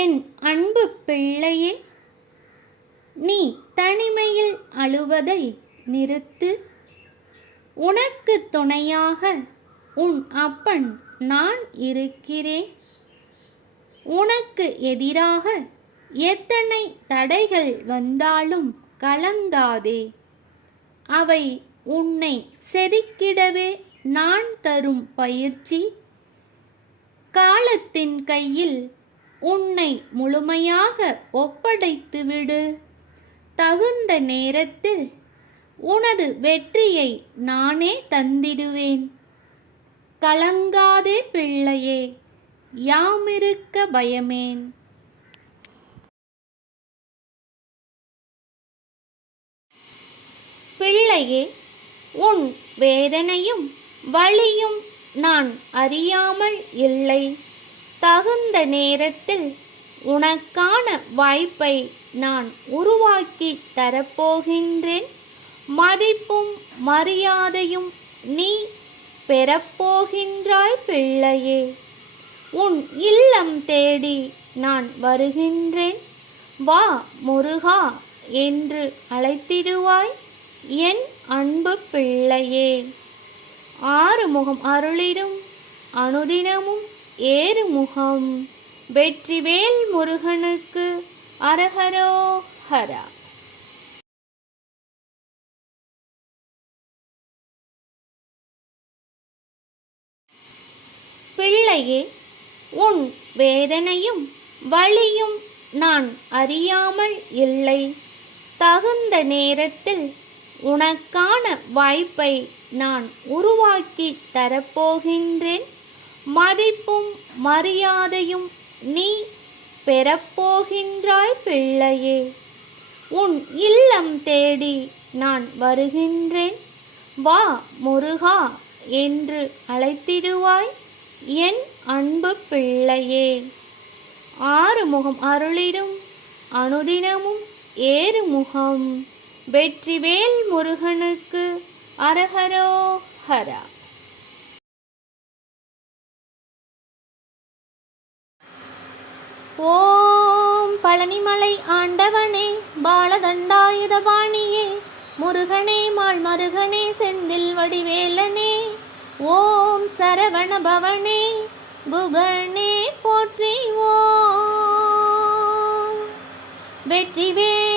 என் அன்பு பிள்ளையே, நீ தனிமையில் அழுவதை நிறுத்து. உனக்கு துணையாக உன் அப்பன் நான் இருக்கிறேன். உனக்கு எதிராக எத்தனை தடைகள் வந்தாலும் கலங்காதே. அவை உன்னை செதுக்கிடவே நான் தரும் பயிற்சி. காலத்தின் கையில் உன்னை முழுமையாக ஒப்படைத்துவிடு. தகுந்த நேரத்தில் உனது வெற்றியை நானே தந்திடுவேன். கலங்காதே பிள்ளையே, யாமிருக்க பயமேன். பிள்ளையே, உன் வேதனையும் வலியும் நான் அறியாமல் இல்லை. தகுந்த நேரத்தில் உனக்கான வாய்ப்பை நான் உருவாக்கி தரப்போகின்றேன். மதிப்பும் மரியாதையும் நீ பெறப்போகின்றாய் பிள்ளையே. உன் இல்லம் தேடி நான் வருகின்றேன். வா முருகா என்று அழைத்திடுவாய் என் அன்பு பிள்ளையே. ஆறுமுகம் அருளிடும் அனுதினமும் ஏறுமுகம். வெற்றிவேல் முருகனுக்கு அரஹரோஹரா. பிள்ளையே, உன் வேதனையும் வலியும் நான் அறியாமல் இல்லை. தகுந்த நேரத்தில் உனக்கான வாய்ப்பை நான் உருவாக்கி தரப்போகின்றேன். மதிப்பும் மரியாதையும் நீ பெறப்போகின்றாய் பிள்ளையே. உன் இல்லம் தேடி நான் வருகின்றேன். வா முருகா என்று அழைத்திடுவாய் என் அன்பு பிள்ளையே. ஆறுமுகம் அருளிடும் அனுதினமும் ஏறுமுகம். வெற்றிவேல் முருகனுக்கு அரஹரோஹரா. ஓம் பழனிமலை ஆண்டவனே, பாலதண்டாயுதபாணியே, முருகனே மால் மருகனே, செந்தில் வடிவேலனே, ஓம் சரவண பவனே, குகனே போற்றி. ஓம் வெற்றிவேல்